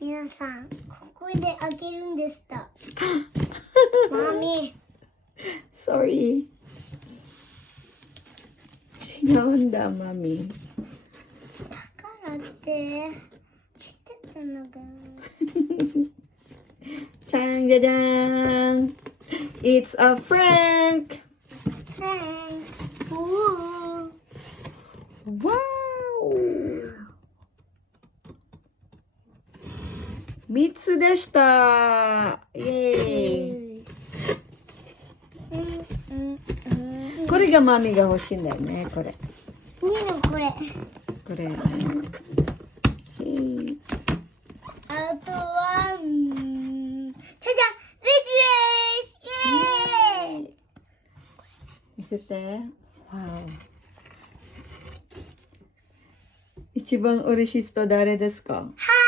皆さん、ここで開けるんでした。マミ。Sorry. 違うんだ、マミ。だからって知ってたのかな。じゃんじゃじゃーん。It's a prank. わーお。3つでした。イエーイ。これがマミが欲しいんだよね、これ。これ。これ。あとは、じゃじゃん、レジですイエーイ。見せて。わお。一番嬉しい人誰ですか？は